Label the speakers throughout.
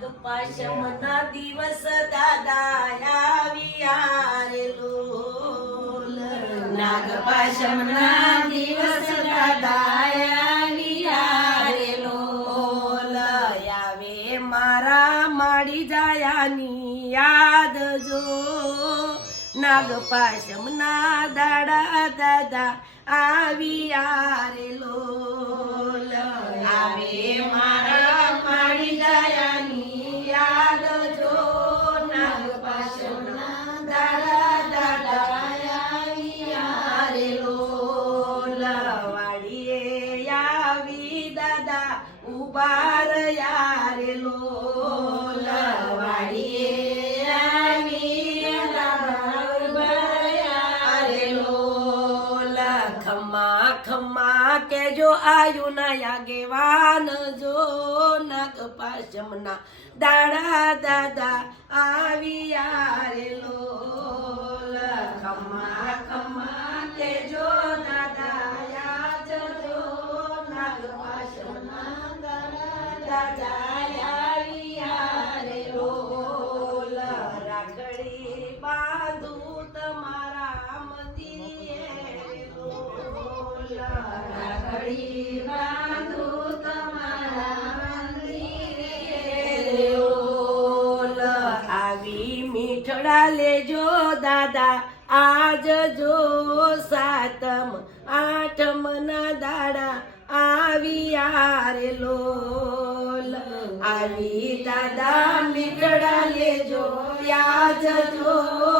Speaker 1: दुपाश दिवस दादा ह्या विहारेलो लोल ना दिवस दादा ह्या लोल यावे मारा माडी जायानी याद जो नागपाशम ना दाडा दादा आवी आरे लोल आरे लोला वाडिये आवी ना भावर बाया अरे लोला खमा खमा के जो आयूना या गेवान जो नग पाशमना दाडा दादा आवियारे लो મીઠડા લેજો દાદા આજ જો સાતમ આઠમ ના દાડા આવી આરે લોલ આવી દાદા મીઠડા લેજો આજ જો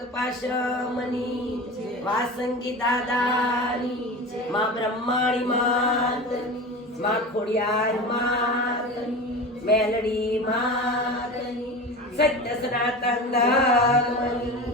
Speaker 1: કપાશમની વાસંગી દાદાની માં બ્રહ્માણી માતની માં ખોડિયાર માતની મેલડી માતની સત્ય સનાતન ધર્મની